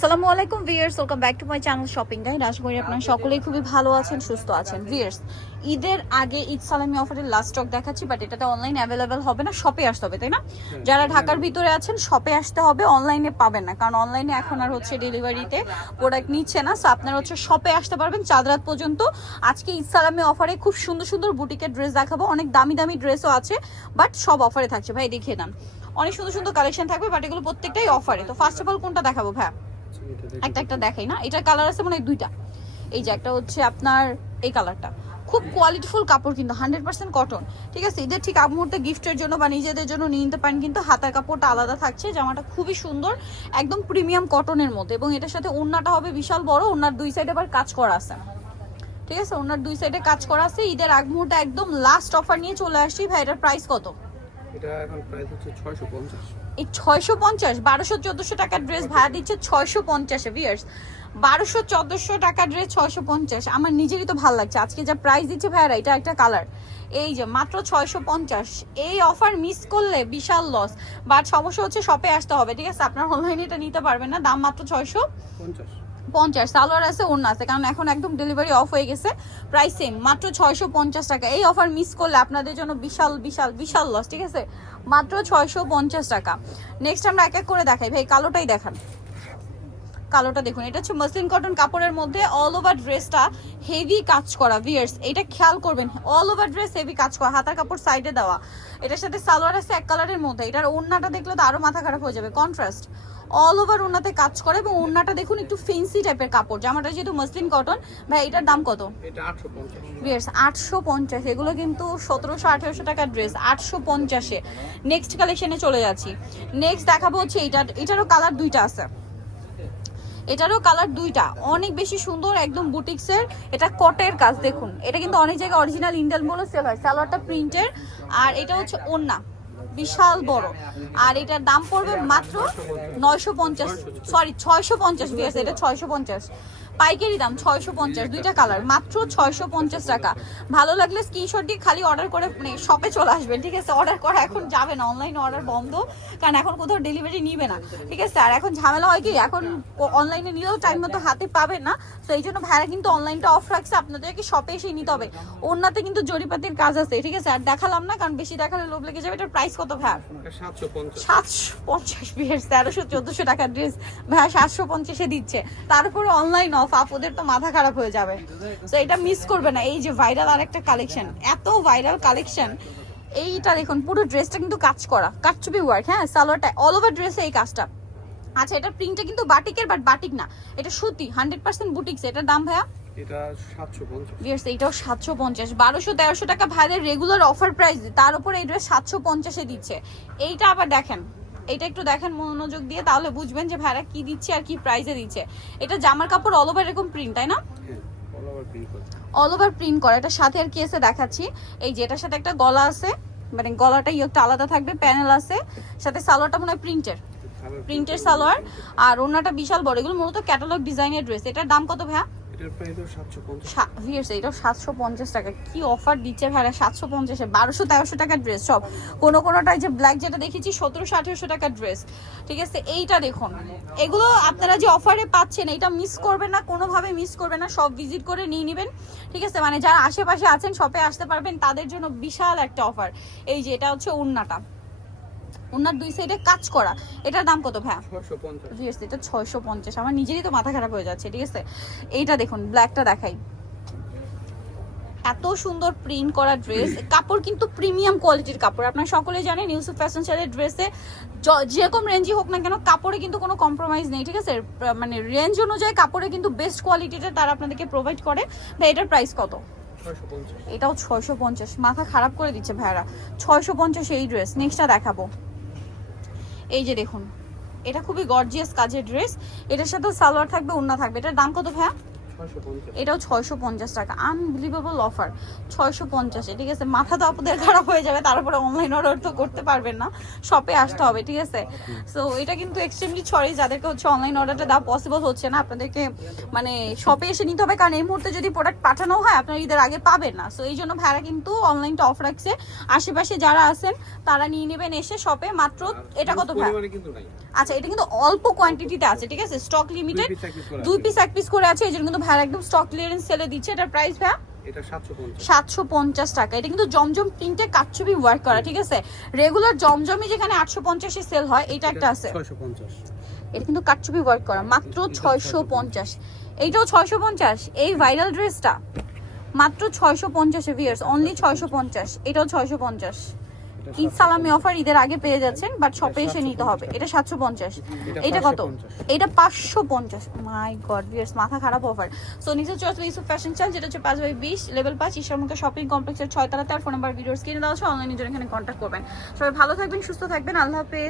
আসসালামু আলাইকুম viewers welcome back to my channel shopping guide আশা করি আপনারা সকলেই খুবই ভালো আছেন সুস্থ আছেন। ভিয়ার্স ঈদের আগে ঈদ সালামি অফারের লাস্ট স্টক দেখাচ্ছি বাট এটাতে অনলাইন অ্যাভেলেবেল হবে না শপে আসতে হবে তাই না? যারা ঢাকার ভিতরে আছেন শপে আসতে হবে অনলাইনে পাবেন না। কারণ অনলাইনে এখন আর হচ্ছে ডেলিভারিতে প্রোডাক্ট নিচ্ছে না সো আপনারা হচ্ছে শপে আসতে পারবেন চাঁদ রাত পর্যন্ত। আজকে ঈদ সালামি অফারে খুব সুন্দর সুন্দর বুটিকের ড্রেস দেখাবো। অনেক দামি দামি ড্রেসও আছে বাট সব অফারে থাকছে। ভাই দেখিয়ে দেন। অনেক সুন্দর সুন্দর কালেকশন থাকবে বাট এগুলো প্রত্যেকটাই অফারে। তো ফার্স্ট অফ অল কোনটা দেখাবো ভাই একটা একটা দেখাই, না? এটার কালার আছে মনে হয় দুইটা। এই যে একটা হচ্ছে আপনার এই কালারটা খুব কোয়ালিটিফুল কাপড় কিন্তু হান্ড্রেড পার্সেন্ট কটন ঠিক আছে? এদের ঠিক আগ মুহূর্তে গিফটের জন্য বা নিজেদের জন্য নিয়ে নিতে পারেন, কিন্তু হাতার কাপড়টা আলাদা থাকছে। জামাটা খুবই সুন্দর, একদম প্রিমিয়াম কটনের মধ্যে। এবং এটার সাথে ওড়নাটা হবে বিশাল বড়, ওড়নার দুই সাইডে আবার কাজ করা আছে। ঠিক আছে? ওনার দুই সাইডে কাজ করা আছে। ঈদের আগ মুহূর্তে একদম লাস্ট অফার নিয়ে চলে আসছি। ভাই, এটার প্রাইস কত? এটা এখন প্রাইস হচ্ছে এই টাকার ড্রেস ভাড়া দিচ্ছে টাকার ড্রেস ছয়শো পঞ্চাশ আমার নিজেরই তো ভালো লাগছে। আজকে যা প্রাইস দিচ্ছে ভাইয়ারা এটা একটা কালার এই যে মাত্র ছয়শো পঞ্চাশ এই অফার মিস করলে বিশাল লস বাট সমস্যা হচ্ছে শপে আসতে হবে ঠিক আছে? আপনার অনলাইনে এটা নিতে পারবেন না দাম মাত্র ছয়শো। পঞ্চাশ। পঞ্চাশ, সালোয়ার আছে, ওড়না আছে। কারণ এখন একদম ডেলিভারি অফ হয়ে গেছে। প্রাইস সেম মাত্র ছয়শো পঞ্চাশ টাকা। এই অফার মিস করলে আপনাদের জন্য বিশাল বিশাল বিশাল লস ঠিক আছে? মাত্র ছয়শো পঞ্চাশ টাকা। নেক্সট আমরা এক এক করে দেখাই। ভাই, কালোটাই দেখান। কালোটা দেখুন এটা হচ্ছে মসলিন কটন কাপড়ের মধ্যে অল ওভার ড্রেসটা হেভি কাজ করা ভিয়ার্স এটা খেয়াল করবেন অল ওভার ড্রেস হেভি কাজ করা হাতার কাপড় সাইডে দেওয়া এটার সাথে সালোয়ার আছে এক কালারের মধ্যে এটার ওড়নাটা দেখলে তো আরও মাথা খারাপ হয়ে যাবে কন্ট্রাস্ট অল ওভার ওড়নাতে কাজ করে এবং ওড়নাটা দেখুন একটু ফেন্সি টাইপের কাপড় জামাটা যেহেতু মসলিন কটন ভাই এটার দাম কত? ভিয়ার্স আটশো পঞ্চাশ। এগুলো কিন্তু সতেরোশো আঠেরোশো টাকার ড্রেস আটশো পঞ্চাশে। নেক্সট কালেকশনে চলে যাচ্ছি। নেক্সট দেখাবো হচ্ছে এটা এটারও কালার দুইটা আছে। এটারও কালার দুইটা। অনেক বেশি সুন্দর একদম বুটিক্সের। এটা কটের কাজ, দেখুন। এটা কিন্তু অনেক জায়গায় অরিজিনাল ইন্ডিয়ান বলে সেল হয়। সালোয়ারটা প্রিন্টের। আর এটা হচ্ছে ওন্না বিশাল বড়। আর এটার দাম পড়বে মাত্র নয়শো পঞ্চাশ। সরি ছয়শো পঞ্চাশ এটা ছয়শো পঞ্চাশ। পাইকারি দাম ছয়শো পঞ্চাশ দুইটা কালার মাত্র ছয়শো পঞ্চাশ টাকা। ভালো লাগলে স্ক্রিনশট দিয়ে খালি অর্ডার করে মানে শপে চলে আসবেন ঠিক আছে? অর্ডার করা এখন যাবে না অনলাইন অর্ডার বন্ধ কারণ এখন কোথাও ডেলিভারি নিবে না ঠিক আছে? আর এখন ঝামেলা হয় কি এখন অনলাইনে নিলেও টাইম মতো হাতে পাবেন না তো এই জন্য ভাইরা কিন্তু অনলাইনটা অফ রাখছে আপনাদেরকে শপে এসে নিতে হবে। ওনাতে কিন্তু জরিপাতির কাজ আছে ঠিক আছে? আর দেখালাম না কারণ বেশি দেখালে লোভ লেগে যাবে এটার প্রাইস কত ভাই সাতশো পঞ্চাশ। বিয়ের তেরোশো চোদ্দশো টাকার ড্রেস ভাইয়া সাতশো পঞ্চাশে দিচ্ছে। তারপরে অনলাইন অফ ওদের তো মাথা খারাপ হয়ে যাবে। তো এটা মিস করবে না। এই যে ভাইরাল আর একটা কালেকশন এত ভাইরাল কালেকশন এইটা দেখুন পুরো ড্রেসটা কিন্তু কাজ করা কাটচুপি ওয়ার্ক হ্যাঁ সালোয়ারটা অল ওভার ড্রেসে এই কাজটা। আচ্ছা এটা প্রিন্টটা কিন্তু বাটিকের বাট বাটিক না। এটা সুতি হান্ড্রেড পার্সেন্ট বুটিক্স এটার দাম ভাইয়া? এটা সাতশো পঞ্চাশ। এইটাও সাতশো পঞ্চাশ। বারোশো তেরোশো টাকা ভাইদের রেগুলার অফার প্রাইস তার উপর এই ড্রেস সাতশো পঞ্চাশে দিচ্ছে। এইটা আবার দেখেন এইটা একটু দেখেন মনোযোগ দিয়ে তাহলে বুঝবেন যে ভাইরা কি দিচ্ছে আর কি প্রাইসে দিচ্ছে। এটা জামার কাপড় অল ওভার এরকম প্রিন্ট তাই না? অল ওভার প্রিন্ট করে। এটা সাথে আর কি আছে দেখাচ্ছি। এই যে এটার সাথে একটা গলা আছে মানে গলাটা একটু আলাদা থাকবে প্যানেল আছে সাথে সালোয়ারটা মনে হয় প্রিন্টের প্রিন্টের সালোয়ার। আর ওনাটা বিশাল বড় এগুলো মূলত ক্যাটালগ ডিজাইনের ড্রেস এটার দাম কত ভাইয়া? এটার প্রাইস সাতশো পঞ্চাশ ভিয়ার্স এটাও সাতশো পঞ্চাশ টাকা। কি অফার দিচ্ছে টাকার ড্রেস সব। যে ব্ল্যাক যেটা দেখেছি ড্রেস ঠিক আছে? এইটা দেখুন। এগুলো আপনারা যে অফারে পাচ্ছেন, এটা মিস না, কোনোভাবে মিস করবেন না, সব ভিজিট করে নিয়ে নেবেন। ঠিক আছে? মানে যারা আশেপাশে আছেন শপে আসতে পারবেন, তাদের জন্য বিশাল একটা অফার এই যে, এটা হচ্ছে উন্নাটা উন্নার দুই সাইডে কাজ করা। এটার দাম কত পঞ্চাশ। ভিউয়ার্স এটা ছয়শো পঞ্চাশ। আমার নিজেরই তো মাথা খারাপ হয়ে যাচ্ছে ঠিক আছে? এইটা দেখুন ব্ল্যাকটা দেখাই। এত সুন্দর প্রিন্ট করা ড্রেস কাপড় কিন্তু প্রিমিয়াম কোয়ালিটির কাপড়। আপনারা সকলে জানেন ইউসুফ ফ্যাশন শাড়ির ড্রেসে যেরকম রেঞ্জই হোক না কেন কাপড়ে কিন্তু কোনো কম্প্রোমাইজ নেই ঠিক আছে? মানে রেঞ্জ অনুযায়ী কাপড়ে কিন্তু বেস্ট কোয়ালিটিটা তারা আপনাদেরকে প্রোভাইড করে। ভাই এটার প্রাইস কত? এটাও ছয়শো পঞ্চাশ। মাথা খারাপ করে দিচ্ছে ভাইরা ছয়শো পঞ্চাশ এই ড্রেস নেক্সটটা দেখাবো। এই যে দেখুন, এটা খুবই গর্জিয়াস কাজের ড্রেস এটার সাথে সালোয়ার থাকবে উন্না থাকবে। এটার দাম কত ভাইয়া? এটাও ছয়শো পঞ্চাশ টাকা। আনবিলিভেবল অফার ছয়শো পঞ্চাশে। ঠিক আছে মাথা তো আপনাদের খারাপ হয়ে যাবে তারপরে অনলাইন অর্ডার তো করতে পারবেন না। শপে আসতে হবে ঠিক আছে? সো এটা কিন্তু এক্সট্রিমলি সরি যাদেরকে হচ্ছে অনলাইন অর্ডারটা দেওয়া পসিবল হচ্ছে না আপনাদেরকে মানে শপে এসে নিতে হবে কারণ এই মুহূর্তে যদি প্রোডাক্ট পাঠানো হয় আপনারা ঈদের আগে পাবেন না। সো এই জন্য ভাড়া কিন্তু অনলাইনটা অফ রাখছে। আশেপাশে যারা আছেন তারা নিয়ে নেবেন এসে শপে মাত্র এটা কত ভাড়া আচ্ছা এটা কিন্তু অল্প কোয়ান্টিটিতে আছে ঠিক আছে? স্টক লিমিটেড দুই। পিস এক পিস করে আছে এই জন্য কিন্তু ভাড়া একদম স্টক ক্লিয়ারেন্স সেলে দিচ্ছে এটার প্রাইস ভাড়া এটা পঞ্চাশ। টাকা। এটা কিন্তু জমজম প্রিন্টে ওয়ার্ক করা ঠিক আছে? রেগুলার জমজমই যেখানে আটশো পঞ্চাশে সেল হয় এটা একটা আছে। এটা কিন্তু ওয়ার্ক করা মাত্র ছয়শো পঞ্চাশ। এইটাও ছয়শো পঞ্চাশ। এই ভাইরাল ড্রেসটা মাত্র অনলি ছয়শো পঞ্চাশ। এটাও ছয়শো পঞ্চাশ। ঈদ সালামি অফার ঈদের আগে পেয়ে যাচ্ছেন বাট শপে এসে নিতে হবে। এটা সাতশো পঞ্চাশ। এটা কত? এটা পাঁচশো পঞ্চাশ। মাই গড বিয়ার্স মাথা খারাপ অফার সো নিজের চয়েস ইউসুফ ফ্যাশন চাল যেটা হচ্ছে পাঁচ বাই বিশ লেভেল পাঁচ ঈশ্বরমুখে শপিং কমপ্লেক্সের ছয় তালাতে আর ফোন নাম্বার ভিডিও স্ক্রিনে দেওয়া আছে। অনলাইনে জন্য এখানে কন্ট্যাক্ট করবেন। সবাই ভালো থাকবেন সুস্থ থাকবেন। আল্লাহ হাফেজ।